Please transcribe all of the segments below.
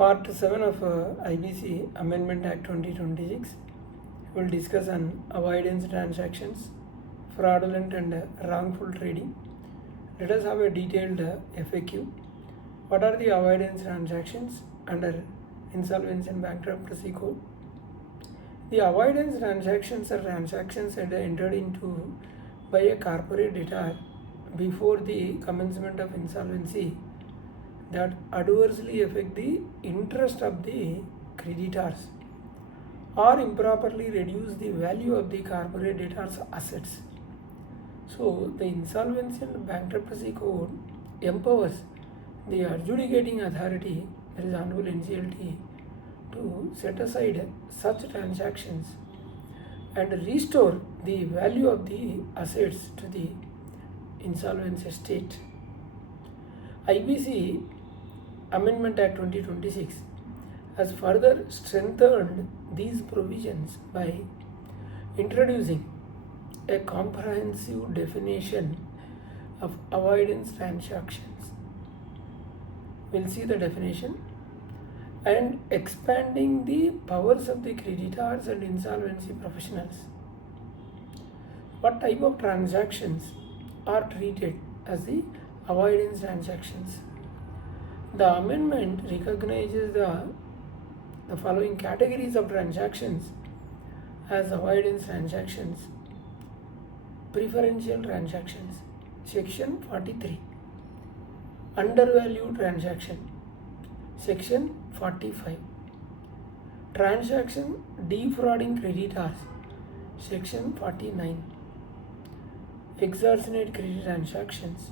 Part 7 of IBC Amendment Act 2026 will discuss on avoidance transactions, fraudulent and wrongful trading. Let us have a detailed FAQ. What are the avoidance transactions under Insolvency and Bankruptcy Code? The avoidance transactions are transactions that are entered into by a corporate debtor before the commencement of insolvency that adversely affect the interest of the creditors or improperly reduce the value of the corporate debtor's assets. So the Insolvency and Bankruptcy Code empowers the adjudicating authority, that is Honorable NCLT, to set aside such transactions and restore the value of the assets to the insolvency state. IBC Amendment Act 2026 has further strengthened these provisions by introducing a comprehensive definition of avoidance transactions. We'll see the definition, and expanding the powers of the creditors and insolvency professionals. What type of transactions are treated as the avoidance transactions? The amendment recognizes the following categories of transactions as avoidance transactions. Preferential transactions, Section 43. Undervalued transaction, Section 45. Transaction defrauding creditors, Section 49. Extortionate credit transactions,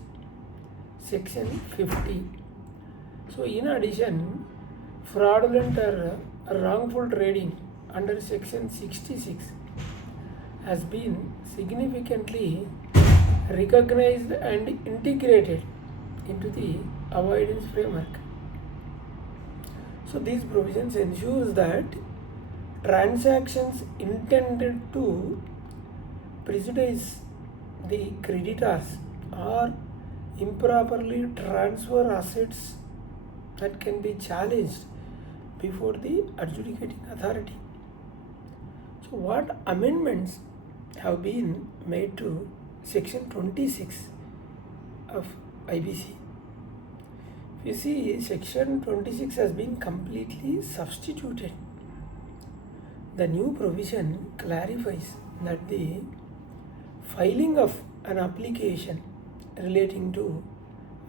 Section 50. So in addition, fraudulent or wrongful trading under Section 66 has been significantly recognized and integrated into the avoidance framework. So these provisions ensures that transactions intended to prejudice the creditors or improperly transfer assets that can be challenged before the adjudicating authority. So what amendments have been made to Section 26 of IBC? If you see, Section 26 has been completely substituted. The new provision clarifies that the filing of an application relating to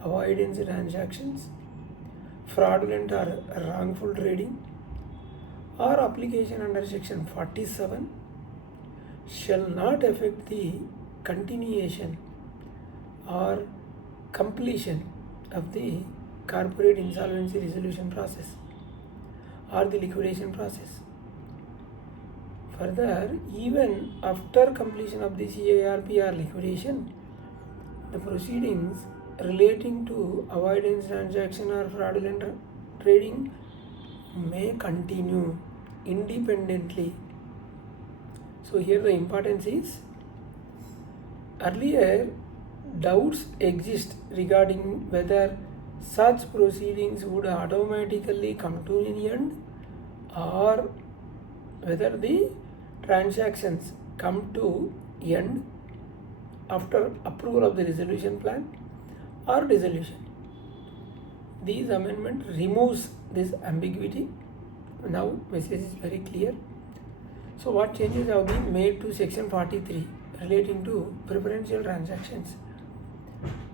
avoidance transactions, fraudulent or wrongful trading, or application under Section 47 shall not affect the continuation or completion of the corporate insolvency resolution process or the liquidation process. Further, even after completion of the CIRP or liquidation, the proceedings relating to avoidance transaction or fraudulent trading may continue independently. So here the importance is, earlier doubts exist regarding whether such proceedings would automatically come to an end or whether the transactions come to end after approval of the resolution plan or dissolution. This amendment removes this ambiguity. Now message is very clear. So what changes have been made to Section 43 relating to preferential transactions?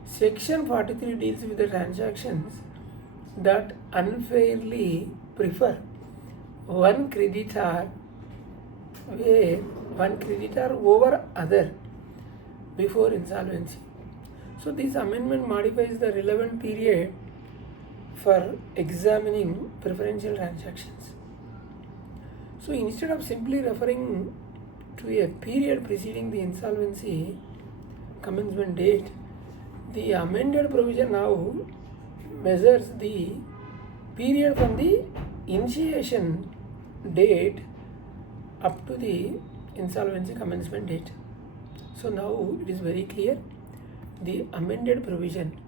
Section 43 deals with the transactions that unfairly prefer one creditor over other before insolvency. So this amendment modifies the relevant period for examining preferential transactions. So instead of simply referring to a period preceding the insolvency commencement date, the amended provision now measures the period from the initiation date up to the insolvency commencement date. So now it is very clear. The amended provision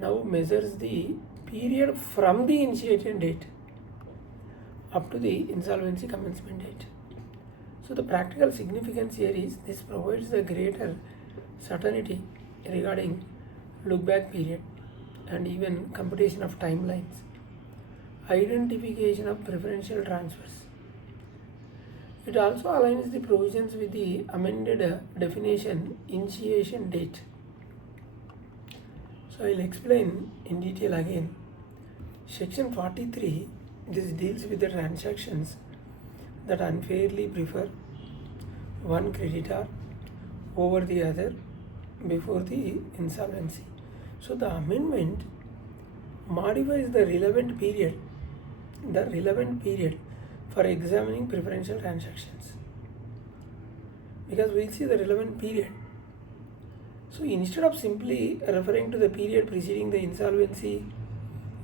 now measures the period from the initiation date up to the insolvency commencement date. So the practical significance here is this provides a greater certainty regarding look-back period and even computation of timelines, identification of preferential transfers. It also aligns the provisions with the amended definition initiation date. So I'll explain in detail again. Section 43, this deals with the transactions that unfairly prefer one creditor over the other before the insolvency. So the amendment modifies the relevant period for examining preferential transactions, because we'll see the relevant period. So instead of simply referring to the period preceding the insolvency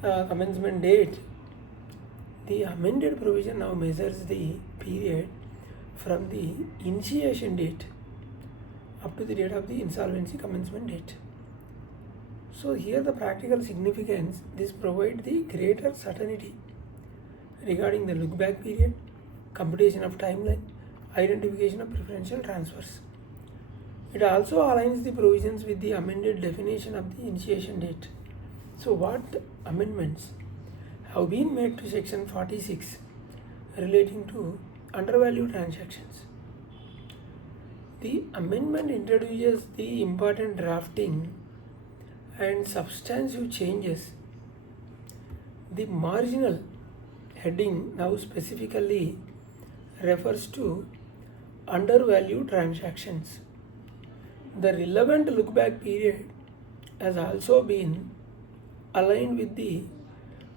commencement date, the amended provision now measures the period from the initiation date up to the date of the insolvency commencement date. So here the practical significance, this provides the greater certainty regarding the look-back period, computation of timeline, identification of preferential transfers. It also aligns the provisions with the amended definition of the initiation date. So what amendments have been made to section 46 relating to undervalued transactions? The amendment introduces the important drafting and substantive changes. The marginal heading now specifically refers to undervalued transactions. The relevant look-back period has also been aligned with the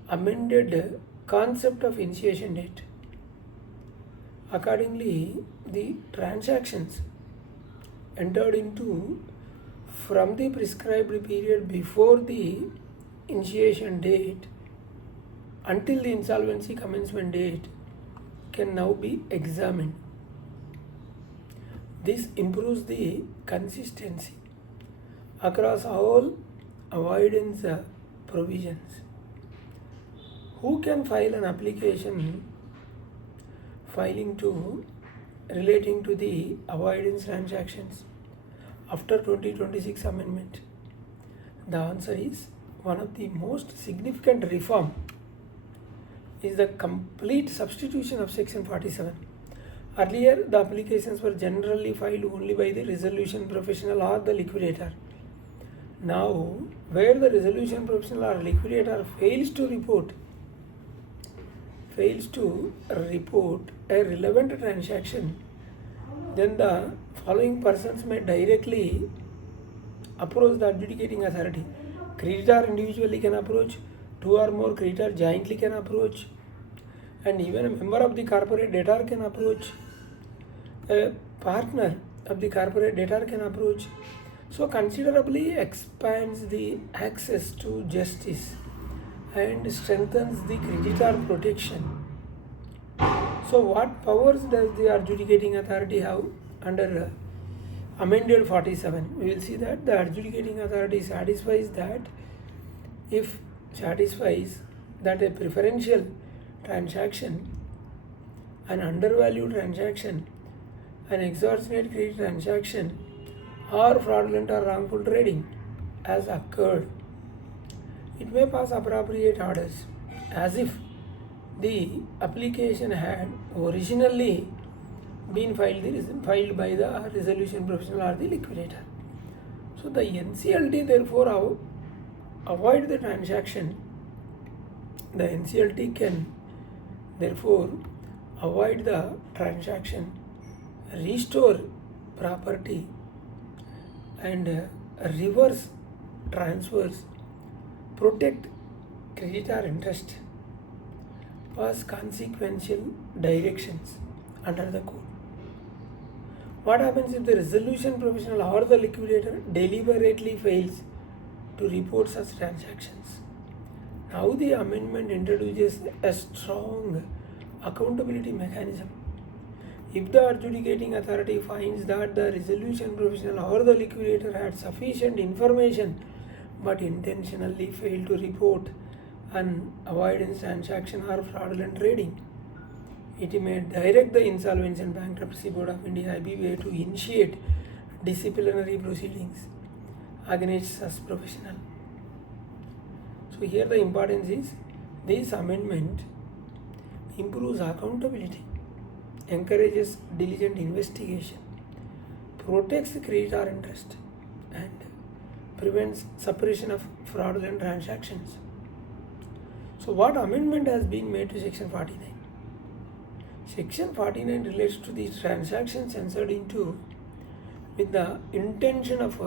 amended concept of initiation date. Accordingly, the transactions entered into from the prescribed period before the initiation date until the insolvency commencement date can now be examined. This improves the consistency across all avoidance provisions. Who can file an application relating to the avoidance transactions after 2026 amendment? The answer is one of the most significant reform is the complete substitution of section 47. Earlier, the applications were generally filed only by the resolution professional or the liquidator. Now, where the resolution professional or liquidator fails to report a relevant transaction, then the following persons may directly approach the adjudicating authority. Creditor individually can approach, two or more creditors jointly can approach, and even a member of the corporate debtor can approach, a partner of the corporate debtor can approach. So considerably expands the access to justice and strengthens the creditor protection. So what powers does the adjudicating authority have under amended 47? We will see that the adjudicating authority satisfies that a preferential transaction, an undervalued transaction, an extortionate credit transaction, or fraudulent or wrongful trading has occurred, it may pass appropriate orders as if the application had originally been filed by the resolution professional or the liquidator. So the NCLT therefore avoid the transaction. The NCLT can therefore avoid the transaction, restore property, and reverse transfers, protect creditor interest, pass consequential directions under the code. What happens if the resolution professional or the liquidator deliberately fails to report such transactions? Now the amendment introduces a strong accountability mechanism. If the adjudicating authority finds that the resolution professional or the liquidator had sufficient information but intentionally failed to report an avoidance transaction or fraudulent trading, It may direct the Insolvency and Bankruptcy Board of India (IBC) to initiate disciplinary proceedings against such professional. So here the importance is this amendment improves accountability, encourages diligent investigation, protects the creditor interest, and prevents suppression of fraudulent transactions. So what amendment has been made to Section 49? Section 49 relates to the transactions entered into with the intention of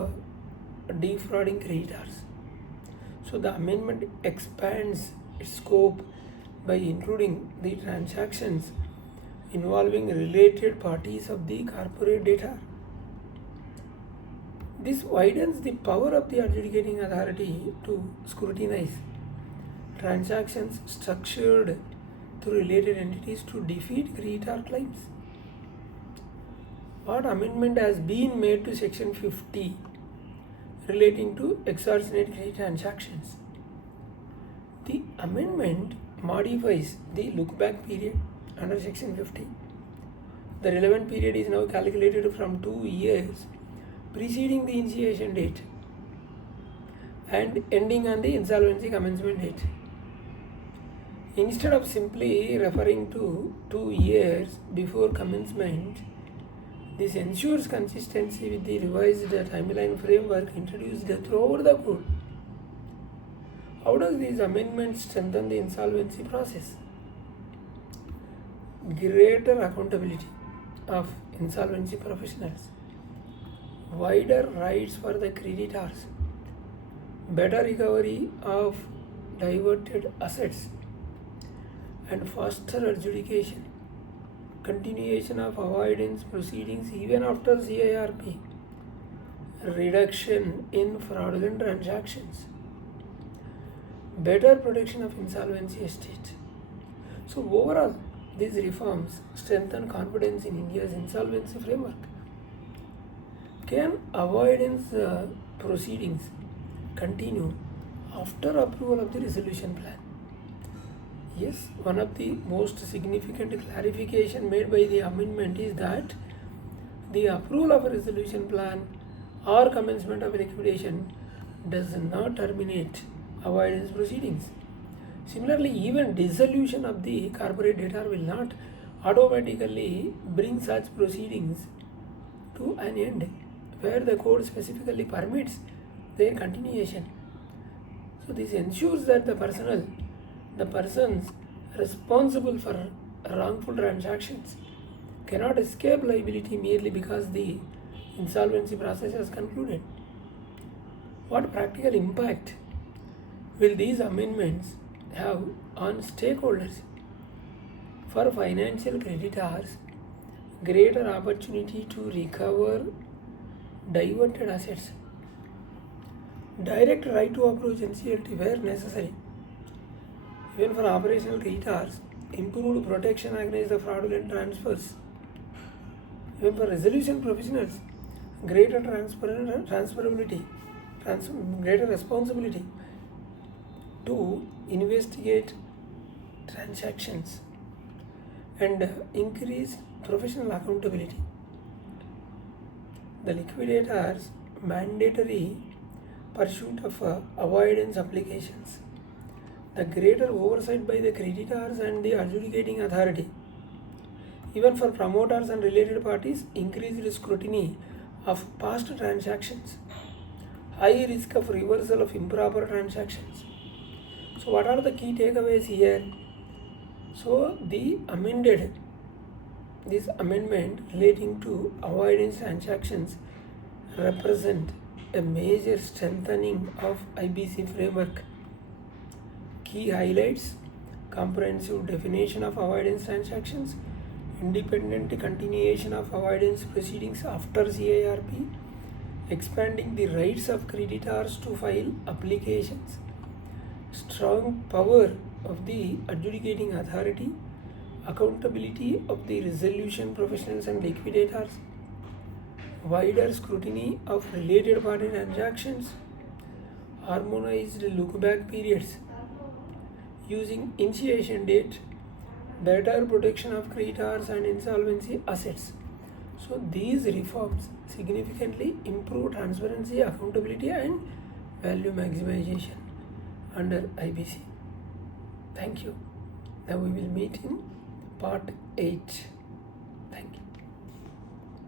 defrauding creditors. So the amendment expands its scope by including the transactions involving related parties of the corporate debtor. This widens the power of the adjudicating authority to scrutinize transactions structured through related entities to defeat creditor claims. What amendment has been made to Section 50 relating to extortionate credit transactions? The amendment modifies the look-back period under Section 50. The relevant period is now calculated from 2 years preceding the initiation date and ending on the insolvency commencement date. Instead of simply referring to 2 years before commencement, this ensures consistency with the revised timeline framework introduced throughout the code. How does these amendments strengthen the insolvency process? Greater accountability of insolvency professionals, wider rights for the creditors, better recovery of diverted assets, and faster adjudication, continuation of avoidance proceedings even after CIRP, reduction in fraudulent transactions, better protection of insolvency estate. So overall, these reforms strengthen confidence in India's insolvency framework. Can avoidance proceedings continue after approval of the resolution plan? Yes, one of the most significant clarification made by the amendment is that the approval of a resolution plan or commencement of liquidation does not terminate avoidance proceedings. Similarly, even dissolution of the corporate debtor will not automatically bring such proceedings to an end, where the code specifically permits their continuation. So this ensures that the persons responsible for wrongful transactions cannot escape liability merely because the insolvency process has concluded. What practical impact will these amendments have on stakeholders? For financial creditors, greater opportunity to recover diverted assets, direct right to approach NCLT where necessary. Even for operational creditors, improved protection against the fraudulent transfers. Even for resolution professionals, greater transferability, greater responsibility to investigate transactions and increase professional accountability. The liquidators mandatory pursuit of avoidance applications, the greater oversight by the creditors and the adjudicating authority. Even for promoters and related parties, increased scrutiny of past transactions, high risk of reversal of improper transactions. So what are the key takeaways here? So this amendment relating to avoidance transactions represent a major strengthening of IBC framework. Key highlights: comprehensive definition of avoidance transactions, independent continuation of avoidance proceedings after CIRP, expanding the rights of creditors to file applications, strong power of the adjudicating authority, accountability of the resolution professionals and liquidators, wider scrutiny of related party transactions, harmonized look-back periods using initiation date, debtor protection of creditors and insolvency assets. So these reforms significantly improve transparency, accountability and value maximization under IBC. Thank you. Now we will meet in part 8. Thank you.